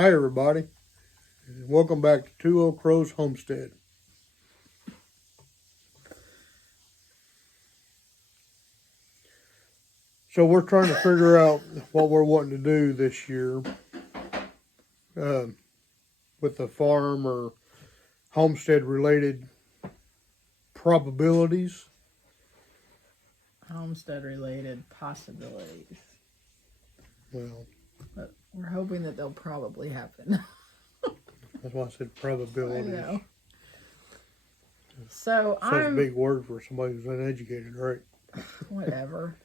Hi, everybody. Welcome back to Two Old Crows Homestead. So we're trying to figure out what we're wanting to do this year with the farm or homestead related probabilities. Homestead related possibilities. Well, But we're hoping that they'll probably happen. that's why I said I probabilities. know. So Such a big word for somebody who's uneducated, right? whatever.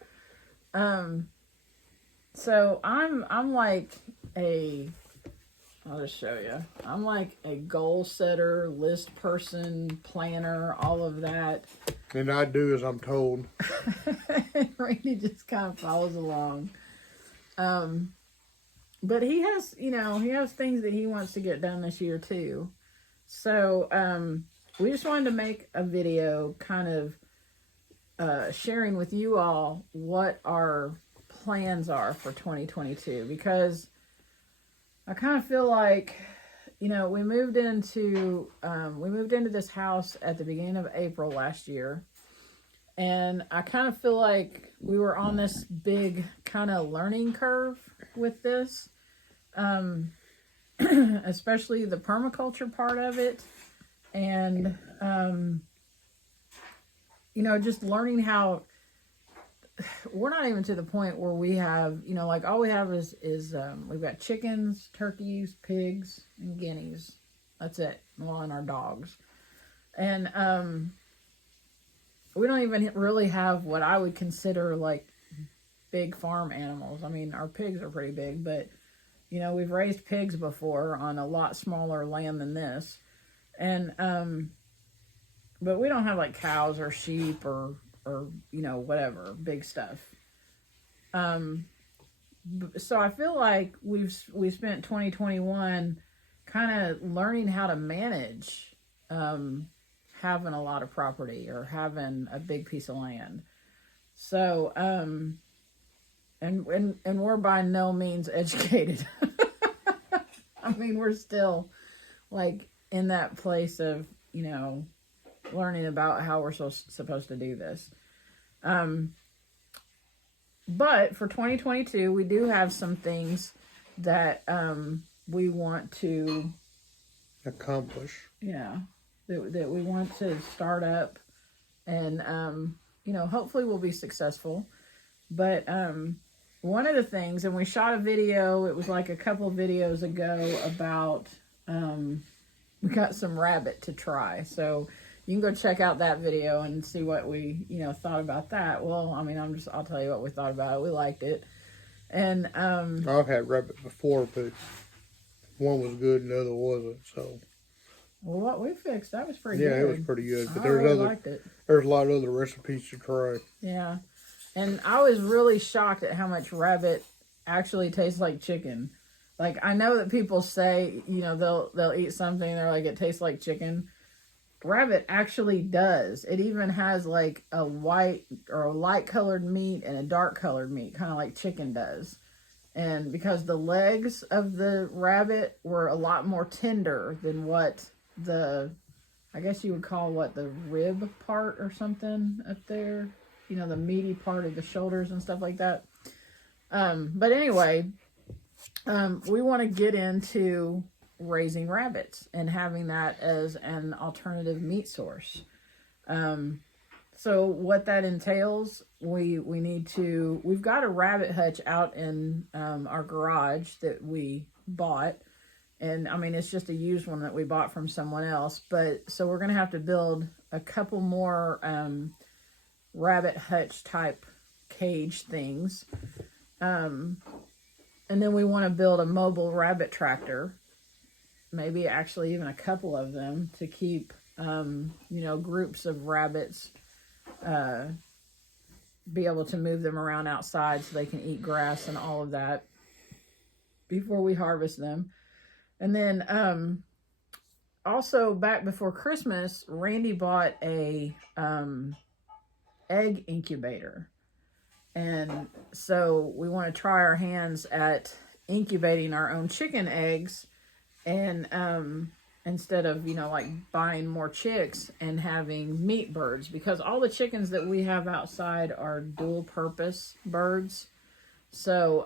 So I'm like I'll just show you. I'm like a goal setter, list person, planner, all of that. And I do as I'm told. Randy just kind of follows along. But he has, he has things that he wants to get done this year too. So, we just wanted to make a video kind of sharing with you all what our plans are for 2022, because I kind of feel like, we moved into this house at the beginning of April last year, and I kind of feel like we were on this big kind of learning curve with this, especially the permaculture part of it, and just learning how we're not even to the point where we have, like all we have is we've got chickens, turkeys, pigs, and guineas. That's it. Well, and our dogs. And we don't even really have what I would consider like big farm animals. I mean, our pigs are pretty big, but we've raised pigs before on a lot smaller land than this. And but we don't have like cows or sheep or whatever big stuff. So I feel like we spent 2021 kind of learning how to manage having a lot of property or having a big piece of land. So and we're by no means educated. I mean, we're still like in that place of learning about how we're supposed to do this. But for 2022, we do have some things that we want to accomplish. Yeah, that we want to start up, and hopefully we'll be successful. But one of the things, and we shot a video. It was like a couple of videos ago about we got some rabbit to try. So you can go check out that video and see what we, thought about that. Well, I mean, I'll tell you what we thought about it. We liked it. And I've had rabbit before, but one was good and the other wasn't. So well, what we fixed, that was pretty good. Yeah, it was pretty good. But liked it. There's a lot of other recipes to try. Yeah. And I was really shocked at how much rabbit actually tastes like chicken. Like, I know that people say, they'll eat something, they're like, it tastes like chicken. Rabbit actually does. It even has like a white or a light colored meat and a dark colored meat, kind of like chicken does. And because the legs of the rabbit were a lot more tender than what I guess you would call the rib part or something up there, the meaty part of the shoulders and stuff like that. But anyway, we want to get into raising rabbits and having that as an alternative meat source. So what that entails, we've got a rabbit hutch out in our garage that we bought. And I mean, it's just a used one that we bought from someone else. But so we're going to have to build a couple more rabbit hutch type cage things. And then we want to build a mobile rabbit tractor, maybe actually even a couple of them, to keep, groups of rabbits, be able to move them around outside so they can eat grass and all of that before we harvest them. And then also back before Christmas, Randy bought a egg incubator. And so we want to try our hands at incubating our own chicken eggs, and instead of, you know, like buying more chicks and having meat birds, because all the chickens that we have outside are dual purpose birds. So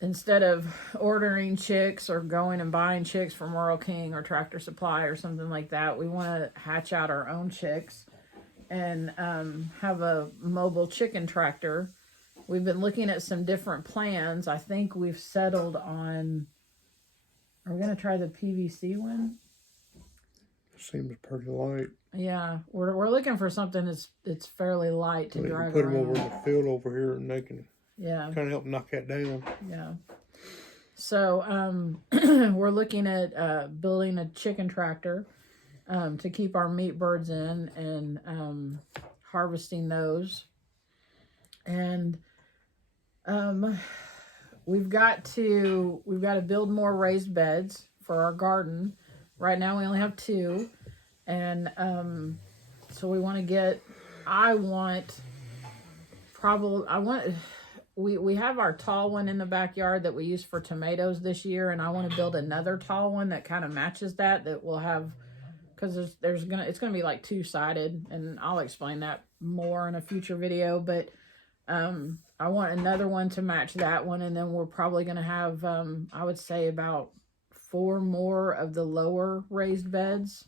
instead of ordering chicks or going and buying chicks from Rural King or Tractor Supply or something like that, we want to hatch out our own chicks and have a mobile chicken tractor. We've been looking at some different plans. I think we've settled on, are we going to try the PVC one? Seems pretty light. Yeah, we're looking for something that's fairly light to We can drive put them over in around. the field over here, and they can Yeah, kind of help knock that down. yeah. So we're looking at building a chicken tractor to keep our meat birds in, and harvesting those. And we've got to build more raised beds for our garden. Right now we only have 2, and so we want to get. We have our tall one in the backyard that we use for tomatoes this year, and I want to build another tall one that kind of matches that will have, because it's gonna be like 2-sided, and I'll explain that more in a future video. But I want another one to match that one, and then we're probably gonna have I would say about 4 more of the lower raised beds.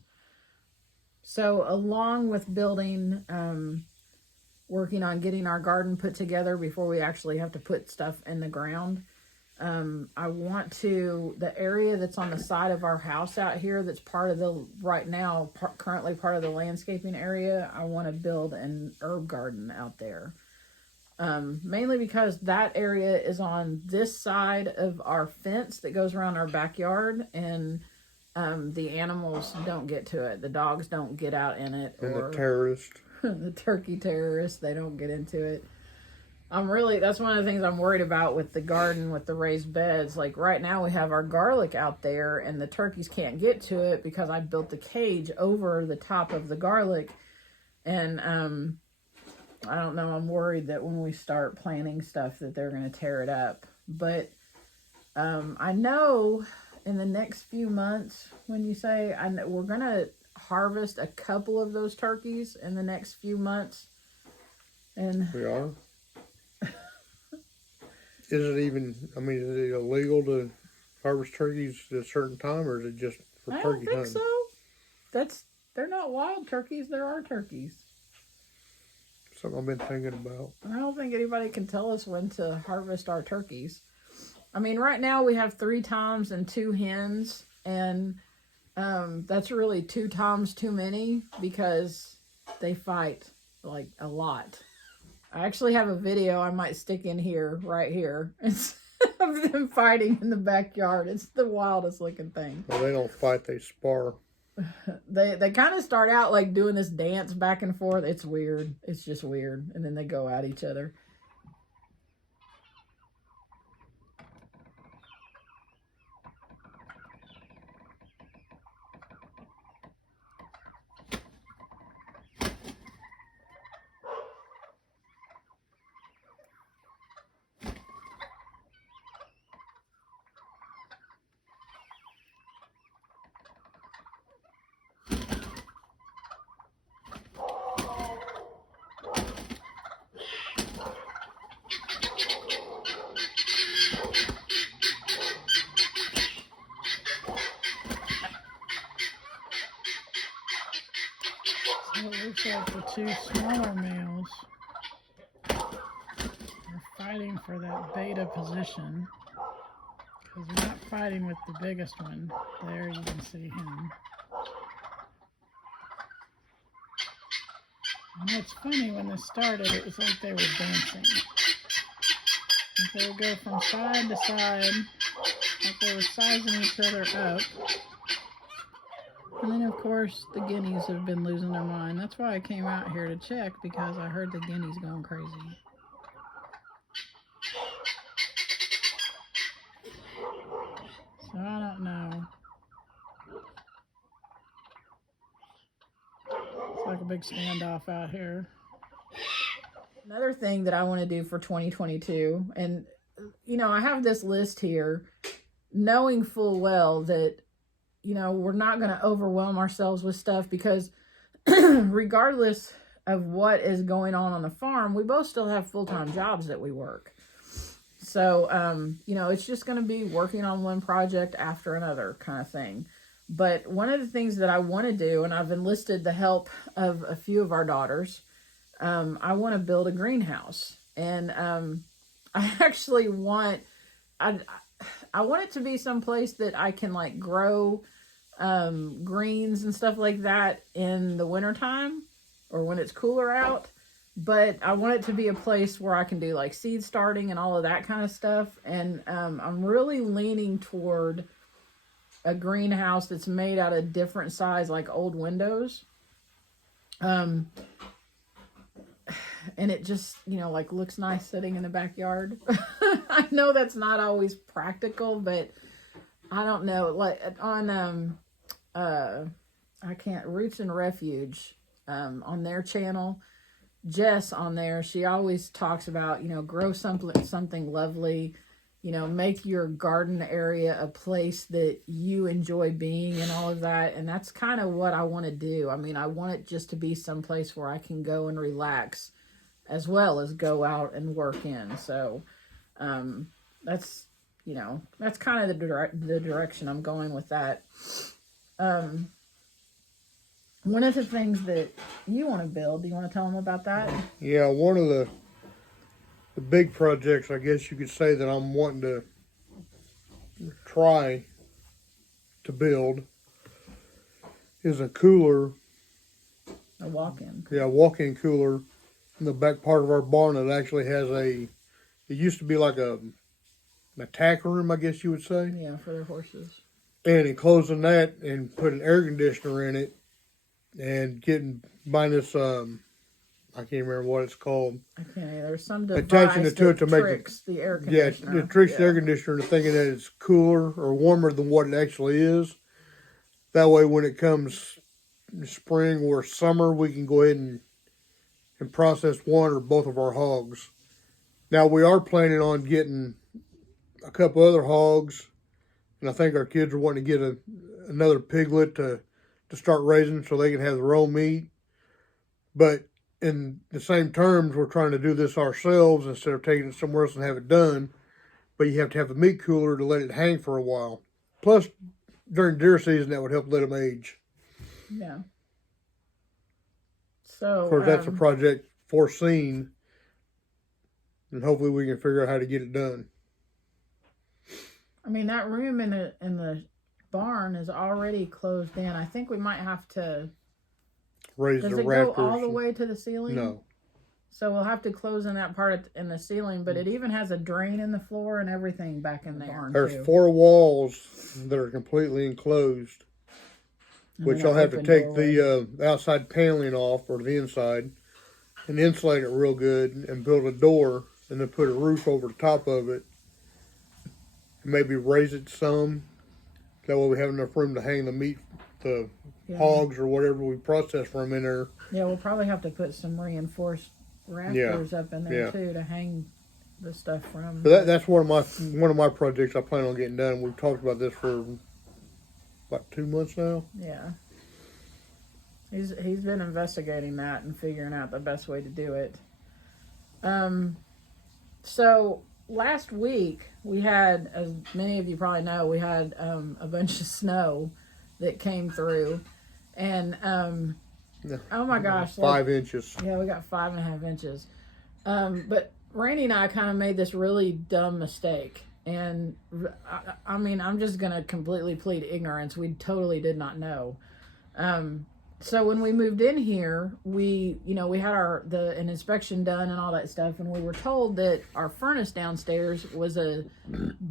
So along with building, working on getting our garden put together before we actually have to put stuff in the ground, I want to, the area that's on the side of our house out here that's part of the, right now, currently part of the landscaping area, I want to build an herb garden out there. Mainly because that area is on this side of our fence that goes around our backyard, and the animals don't get to it. The dogs don't get out in it. And or the terrorist. the turkey terrorists, they don't get into it. That's one of the things I'm worried about with the garden, with the raised beds. Like right now we have our garlic out there, and the turkeys can't get to it because I built the cage over the top of the garlic. And I don't know, I'm worried that when we start planting stuff that they're going to tear it up. But I know in the next few months, when you say, we're going to harvest a couple of those turkeys in the next few months. And We are. Is it even, I mean, is it illegal to harvest turkeys at a certain time, or is it just for I turkey don't think hunting? so. They're not wild turkeys, there are turkeys. Something I've been thinking about. I don't think anybody can tell us when to harvest our turkeys. I mean, right now we have 3 toms and 2 hens, and that's really 2 toms too many because they fight like a lot. I actually have a video I might stick in here, right here, of them fighting in the backyard. It's the wildest looking thing. Well, they don't fight, they spar. They kind of start out like doing this dance back and forth. It's weird. It's just weird. And then they go at each other. So it looks like the 2 smaller males are fighting for that beta position, because they're not fighting with the biggest one. There you can see him. And it's funny, when this started, it was like they were dancing. Like they would go from side to side, like they were sizing each other up. And then, of course, the guineas have been losing their mind. That's why I came out here to check, because I heard the guineas going crazy. So I don't know. It's like a big standoff out here. Another thing that I want to do for 2022, and I have this list here, knowing full well that, we're not going to overwhelm ourselves with stuff because regardless of what is going on the farm, we both still have full-time jobs that we work. So, it's just going to be working on one project after another kind of thing. But one of the things that I want to do, and I've enlisted the help of a few of our daughters, I want to build a greenhouse. And I actually want, I want it to be someplace that I can like grow greens and stuff like that in the wintertime or when it's cooler out. But I want it to be a place where I can do like seed starting and all of that kind of stuff. And I'm really leaning toward a greenhouse that's made out of different size, like old windows. And it just, like looks nice sitting in the backyard. I know that's not always practical, but I don't know. Like on, I can't, Roots and Refuge, on their channel, Jess on there, she always talks about, grow something lovely, make your garden area a place that you enjoy being and all of that. And that's kind of what I want to do. I mean, I want it just to be someplace where I can go and relax as well as go out and work in. So, that's, that's kind of the direction I'm going with that. One of the things that you want to build, do you want to tell them about that? Yeah, one of the big projects, I guess you could say, that I'm wanting to try to build is a cooler. A walk-in. Yeah, a walk-in cooler in the back part of our barn that actually has it used to be like an attack room, I guess you would say. Yeah, for their horses. And enclosing that and put an air conditioner in it and buying this, I can't remember what it's called. I can't either. There's some device attaching it to it to make the air conditioner. Yeah, it tricks the air conditioner into thinking that it's cooler or warmer than what it actually is. That way, when it comes spring or summer, we can go ahead and process one or both of our hogs. Now, we are planning on getting a couple other hogs, and I think our kids are wanting to get another piglet to start raising so they can have their own meat. But in the same terms, we're trying to do this ourselves instead of taking it somewhere else and have it done. But you have to have the meat cooler to let it hang for a while. Plus, during deer season, that would help let them age. Yeah. So, of course, that's a project foreseen, and hopefully we can figure out how to get it done. I mean, that room in the barn is already closed in. I think we might have to raise the rafters. Does it go all the way to the ceiling? No. So we'll have to close in that part in the ceiling, but it even has a drain in the floor and everything back in there. There's 4 walls that are completely enclosed, which I'll have to take the outside paneling off, or the inside, and insulate it real good and build a door and then put a roof over the top of it and maybe raise it some. That way we have enough room to hang the meat, the hogs or whatever we process from in there. Yeah, we'll probably have to put some reinforced rafters up in there too to hang the stuff from. But that's one of my projects I plan on getting done. We've talked about this for about 2 months now. Yeah. He's been investigating that and figuring out the best way to do it. So last week we had, as many of you probably know, we had a bunch of snow that came through, and oh my gosh, 5 inches. Yeah, we got 5.5 inches. But Rainey and I kind of made this really dumb mistake, and I mean, I'm just gonna completely plead ignorance. We totally did not know. So when we moved in here, we had an inspection done and all that stuff, and we were told that our furnace downstairs was a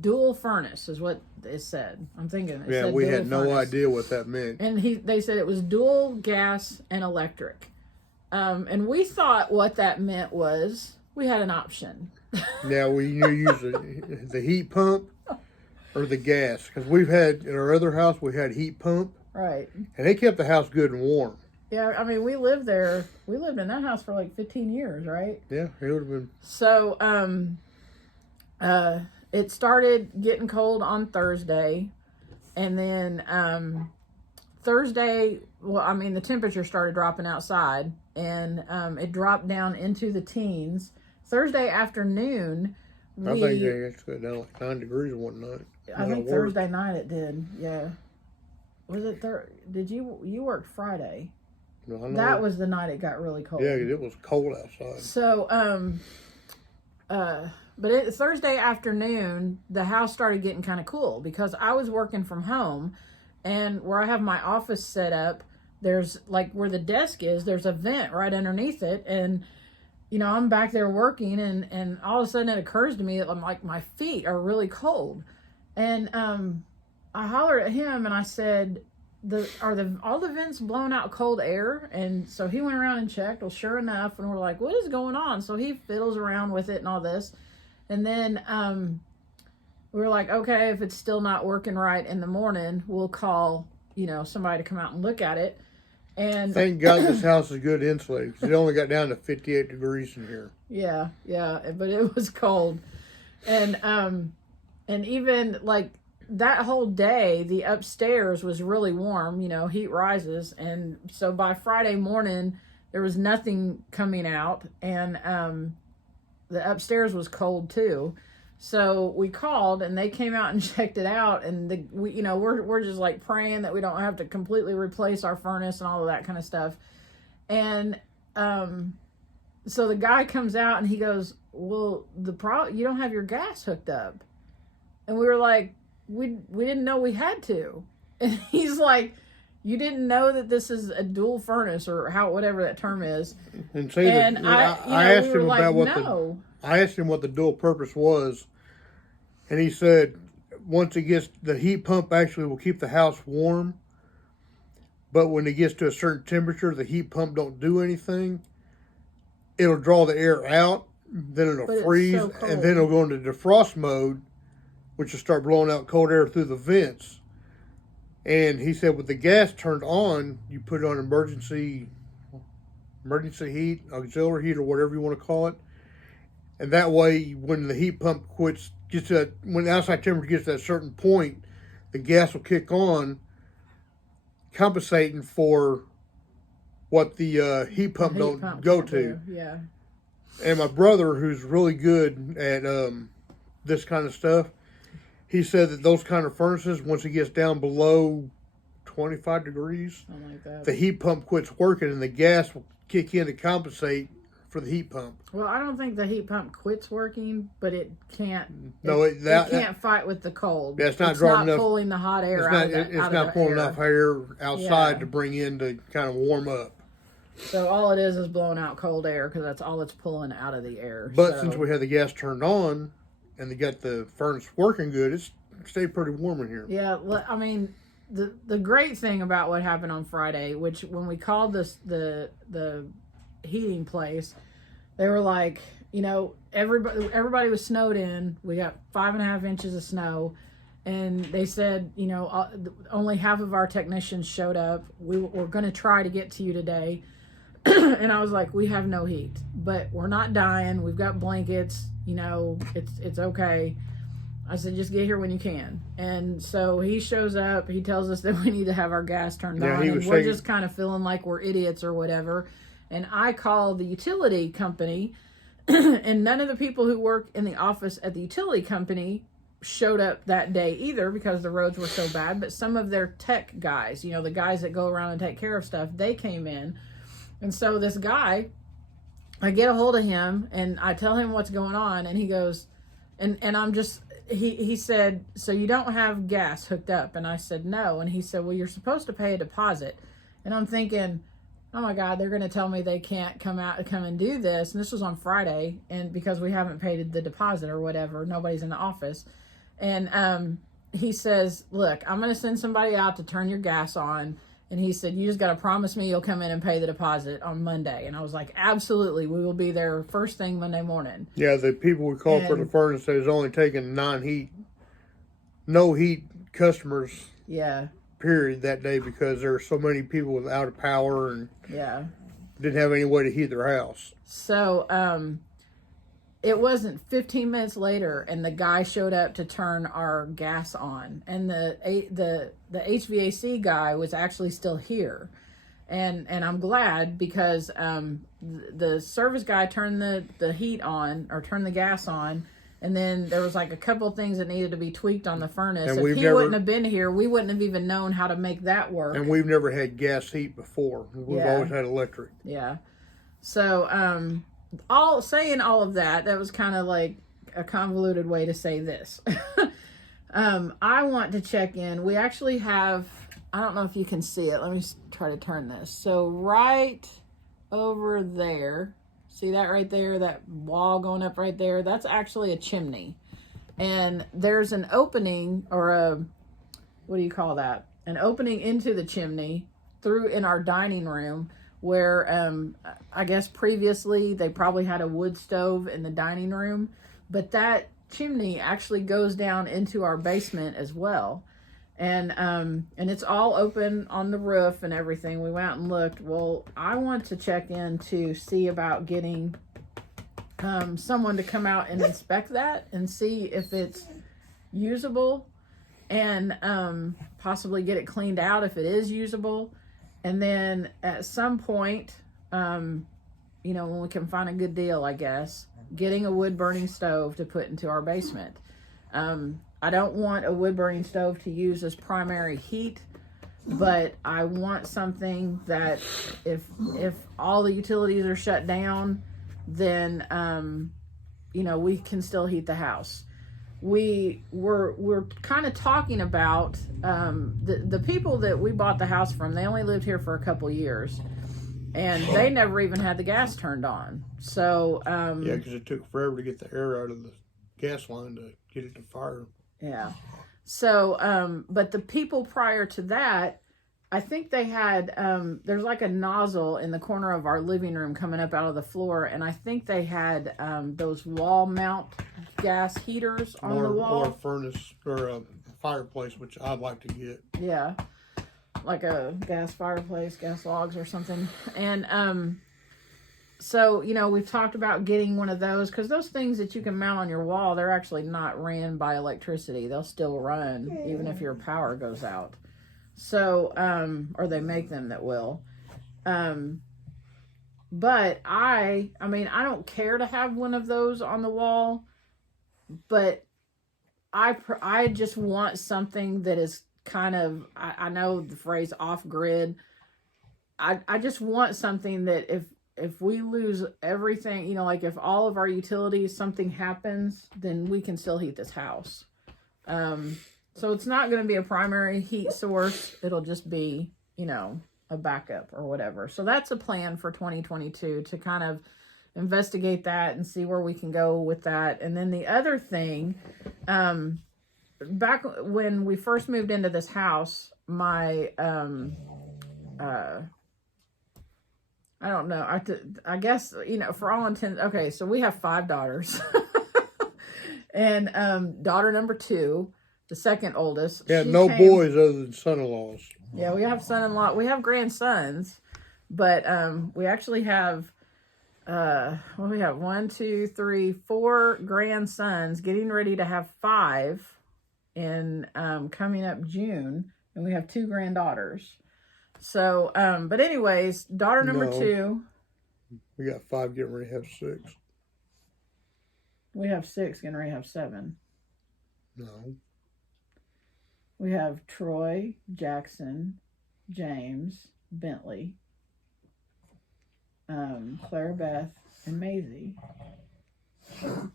dual furnace, is what it said. I'm thinking. Yeah, we had no idea what that meant. And they said it was dual gas and electric, and we thought what that meant was we had an option. Yeah, we use the heat pump or the gas, because we've had in our other house we had heat pump. Right. And they kept the house good and warm. Yeah, I mean, we lived there. We lived in that house for like 15 years, right? Yeah, it would have been. So, It started getting cold on Thursday, and then Thursday, well, I mean, the temperature started dropping outside, and it dropped down into the teens. Thursday afternoon, I think it's got down like 9 degrees one night. I think Thursday night it did. Yeah. Was it did you worked Friday? No, I know. That was the night it got really cold. Yeah, it was cold outside. So, but Thursday afternoon, the house started getting kind of cool because I was working from home, and where I have my office set up, there's like where the desk is, there's a vent right underneath it, and I'm back there working, and all of a sudden it occurs to me that I'm like, my feet are really cold, and I hollered at him and I said, are all the vents blowing out cold air? And so he went around and checked. Well, sure enough, and we're like, what is going on? So he fiddles around with it and all this, and then we were like, okay, if it's still not working right in the morning, we'll call somebody to come out and look at it. And thank God this house is good insulated, because it only got down to 58 degrees in here. Yeah, but it was cold, and even like that whole day, the upstairs was really warm. Heat rises, and so by Friday morning there was nothing coming out, and the upstairs was cold too. So we called, and they came out and checked it out, and we're just like praying that we don't have to completely replace our furnace and all of that kind of stuff. And so the guy comes out and he goes, well, you don't have your gas hooked up. And we were like, we didn't know we had to. And he's like, you didn't know that this is a dual furnace, or whatever that term is. And I asked him about I asked him what the dual purpose was, and he said once it gets, the heat pump actually will keep the house warm, but when it gets to a certain temperature, the heat pump don't do anything. It'll draw the air out, then it'll freeze, and then it'll go into defrost mode, which will start blowing out cold air through the vents. And he said with the gas turned on, you put it on emergency heat, auxiliary heat, or whatever you want to call it. And that way, when the heat pump when the outside temperature gets to a certain point, the gas will kick on, compensating for what the heat pump don't go to. Yeah. And my brother, who's really good at this kind of stuff, he said that those kind of furnaces, once it gets down below 25 degrees, like that, the heat pump quits working, and the gas will kick in to compensate for the heat pump. Well, I don't think the heat pump quits working, but it can't. No, it can't fight with the cold. Yeah, it's not pulling the hot air out. It's not pulling enough air outside to bring in to kind of warm up. So all it is blowing out cold air, because that's all it's pulling out of the air. But since we had the gas turned on and they got the furnace working good, it's stayed pretty warm in here. Yeah, I mean, the great thing about what happened on Friday, which when we called the heating place, they were like, everybody was snowed in. We got 5.5 inches of snow, and they said, only half of our technicians showed up. We're going to try to get to you today. And I was like, we have no heat, but we're not dying. We've got blankets. It's okay. I said, just get here when you can. And so he shows up. He tells us that we need to have our gas turned on. And we're just kind of feeling like we're idiots or whatever. And I call the utility company, and none of the people who work in the office at the utility company showed up that day either, because the roads were so bad. But some of their tech guys, the guys that go around and take care of stuff, they came in. And so this guy, I get a hold of him and I tell him what's going on, and he goes, and I'm just, he said, so you don't have gas hooked up? And I said, no. And he said, well, you're supposed to pay a deposit. And I'm thinking, oh my God, they're going to tell me they can't come and do this. And this was on Friday, and because we haven't paid the deposit or whatever, nobody's in the office. And he says, look, I'm going to send somebody out to turn your gas on. And he said, you just got to promise me you'll come in and pay the deposit on Monday. And I was like, absolutely. We will be there first thing Monday morning. Yeah, the people we called for the furnace said it's only taking no heat customers. Yeah. Period that day, because there are so many people without a power and didn't have any way to heat their house. So it wasn't 15 minutes later, and the guy showed up to turn our gas on, and the HVAC guy was actually still here. And I'm glad, because the service guy turned the heat on, or turned the gas on, and then there was like a couple of things that needed to be tweaked on the furnace. And if he wouldn't have been here, we wouldn't have even known how to make that work. And we've never had gas heat before. We've always had electric. Yeah. So saying all of that was kind of like a convoluted way to say this. I want to check in. We actually have, I don't know if you can see it. Let me try to turn this. So right over there, see that right there, that wall going up right there? That's actually a chimney. And there's an opening, or what do you call that? An opening into the chimney in our dining room, where I guess previously they probably had a wood stove in the dining room, but that chimney actually goes down into our basement as well. And it's all open on the roof and everything. We went out and looked. Well, I want to check in to see about getting someone to come out and inspect that and see if it's usable, and possibly get it cleaned out if it is usable. And then at some point, when we can find a good deal, I guess, getting a wood burning stove to put into our basement. I don't want a wood burning stove to use as primary heat, but I want something that if all the utilities are shut down, then, we can still heat the house. We're kind of talking about, the people that we bought the house from, they only lived here for a couple years, and they never even had the gas turned on. So, yeah, because it took forever to get the air out of the gas line to get it to fire. Yeah. So, but the people prior to that, I think they had, there's like a nozzle in the corner of our living room coming up out of the floor. And I think they had those wall mount gas heaters on the wall. Or a furnace, or a fireplace, which I'd like to get. Yeah. Like a gas fireplace, gas logs or something. And so, we've talked about getting one of those, because those things that you can mount on your wall, they're actually not ran by electricity. They'll still run even if your power goes out. So, or they make them that will. But I don't care to have one of those on the wall, but I just want something that is kind of, I know the phrase off grid. I just want something that if we lose everything, like if all of our utilities, something happens, then we can still heat this house. So it's not going to be a primary heat source. It'll just be, a backup or whatever. So that's a plan for 2022, to kind of investigate that and see where we can go with that. And then the other thing, back when we first moved into this house, my, I don't know. I guess, for all intents, okay, so we have 5 daughters. And daughter number 2, the second oldest. Yeah, no boys other than son-in-laws. Yeah, we have son-in-law. We have grandsons, but we actually have, we have 1, 2, 3, 4 grandsons, getting ready to have 5 in coming up June, and we have 2 granddaughters. So, but anyways, daughter number 2. We got 5 getting ready to have 6. We have 6 getting ready to have 7. No. We have Troy, Jackson, James, Bentley, Claire Beth, and Maisie. Yeah,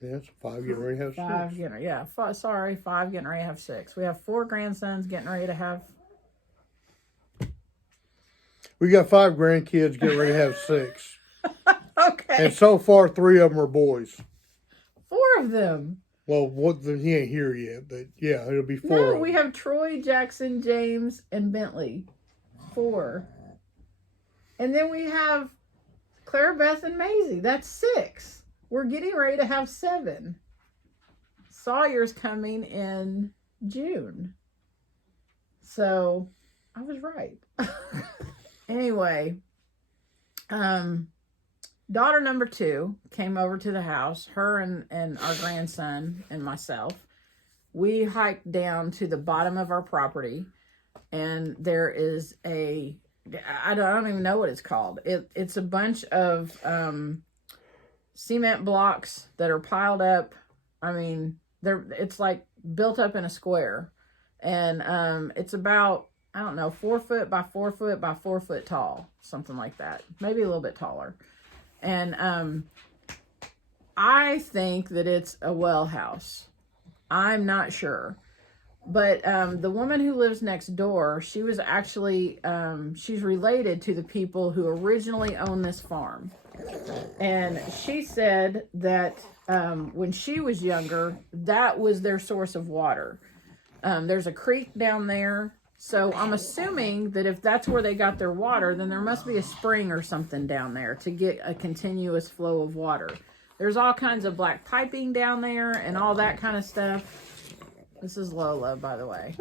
it's 5 getting ready to have 6. 5 getting, yeah, 5 getting ready to have 6. We have 4 grandsons getting ready to have. We got 5 grandkids getting ready to have 6. Okay. And so far, 3 of them are boys. 4 of them. Well, he ain't here yet, but yeah, it'll be 4. No, we have Troy, Jackson, James, and Bentley. 4. And then we have Claire, Beth, and Maisie. That's 6. We're getting ready to have 7. Sawyer's coming in June. So I was right. Anyway, daughter number 2 came over to the house, her and our grandson and myself. We hiked down to the bottom of our property, and there is I don't even know what it's called. It's a bunch of cement blocks that are piled up. I mean, it's like built up in a square, and it's about, I don't know, 4 foot by 4 foot by 4 foot tall, something like that, maybe a little bit taller. And I think that it's a well house. I'm not sure. But the woman who lives next door, she was actually, she's related to the people who originally owned this farm. And she said that when she was younger, that was their source of water. There's a creek down there. So I'm assuming that if that's where they got their water, then there must be a spring or something down there to get a continuous flow of water. There's all kinds of black piping down there and all that kind of stuff. This is Lola, by the way.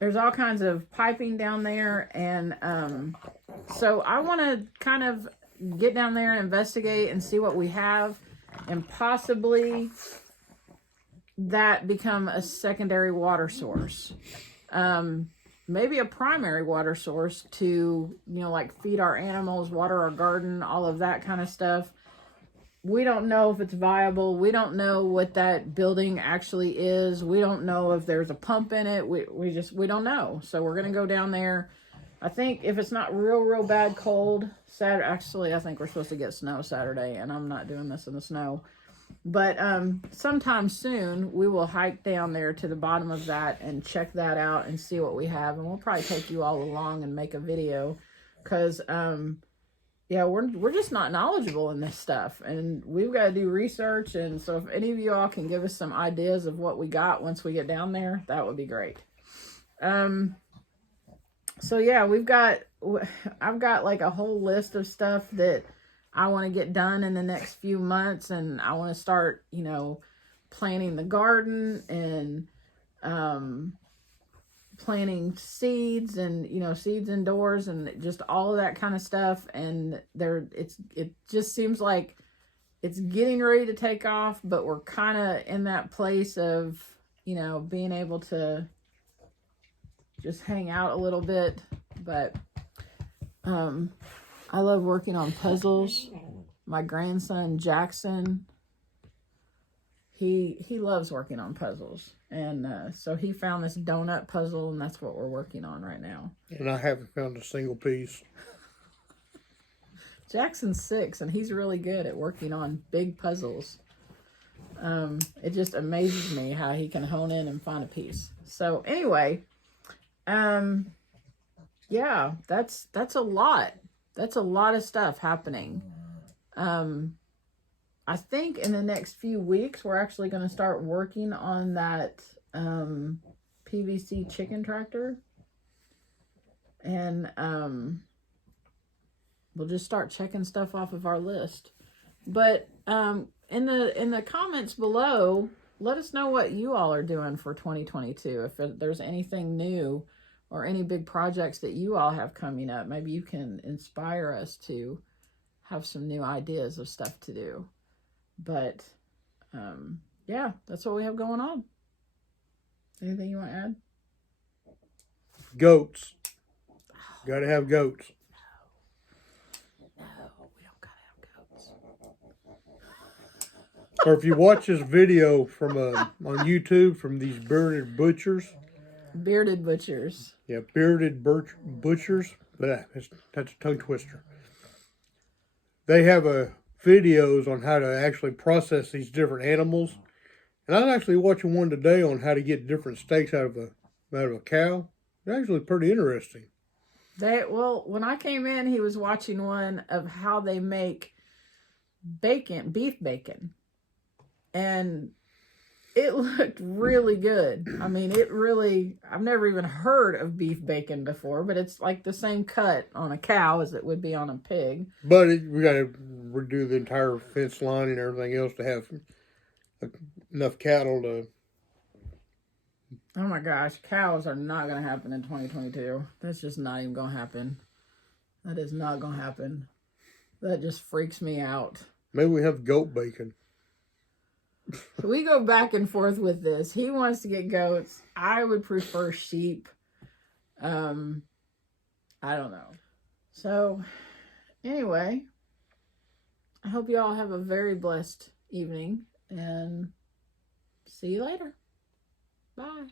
There's all kinds of piping down there. And so I want to kind of get down there and investigate and see what we have, and possibly that become a secondary water source. Maybe a primary water source to, like feed our animals, water our garden, all of that kind of stuff. We don't know if it's viable. We don't know what that building actually is. We don't know if there's a pump in it. We don't know. So we're going to go down there. I think if it's not real bad cold, actually, I think we're supposed to get snow Saturday, and I'm not doing this in the snow. But sometime soon, we will hike down there to the bottom of that and check that out and see what we have. And we'll probably take you all along and make a video, because yeah, we're just not knowledgeable in this stuff, and we've got to do research. And so if any of you all can give us some ideas of what we got once we get down there, that would be great. So yeah, I've got like a whole list of stuff that I want to get done in the next few months, and I want to start, planting the garden and planting seeds, and seeds indoors, and just all of that kind of stuff. And it just seems like it's getting ready to take off, but we're kind of in that place of being able to just hang out a little bit. But I love working on puzzles. My grandson Jackson, he loves working on puzzles. And so he found this donut puzzle, and that's what we're working on right now. And I haven't found a single piece. Jackson's 6, and he's really good at working on big puzzles. It just amazes me how he can hone in and find a piece. So anyway, yeah, that's a lot. That's a lot of stuff happening. I think in the next few weeks, we're actually going to start working on that PVC chicken tractor. And we'll just start checking stuff off of our list. But in the comments below, let us know what you all are doing for 2022. If there's anything new or any big projects that you all have coming up, maybe you can inspire us to have some new ideas of stuff to do. But yeah, that's what we have going on. Anything you want to add? Goats. Gotta have goats. No, we don't gotta have goats. Or if you watch this video from on YouTube from these bearded butchers. Bearded butchers. Yeah, bearded butchers. That's a tongue twister. They have videos on how to actually process these different animals. And I'm actually watching one today on how to get different steaks out of a cow. It's actually pretty interesting. When I came in, he was watching one of how they make beef bacon. And it looked really good. I mean, I've never even heard of beef bacon before, but it's like the same cut on a cow as it would be on a pig. But we got to redo the entire fence line and everything else to have enough cattle to... Oh my gosh, cows are not going to happen in 2022. That's just not even going to happen. That is not going to happen. That just freaks me out. Maybe we have goat bacon. We go back and forth with this. He wants to get goats. I would prefer sheep. I don't know. So, anyway, I hope you all have a very blessed evening and see you later. Bye.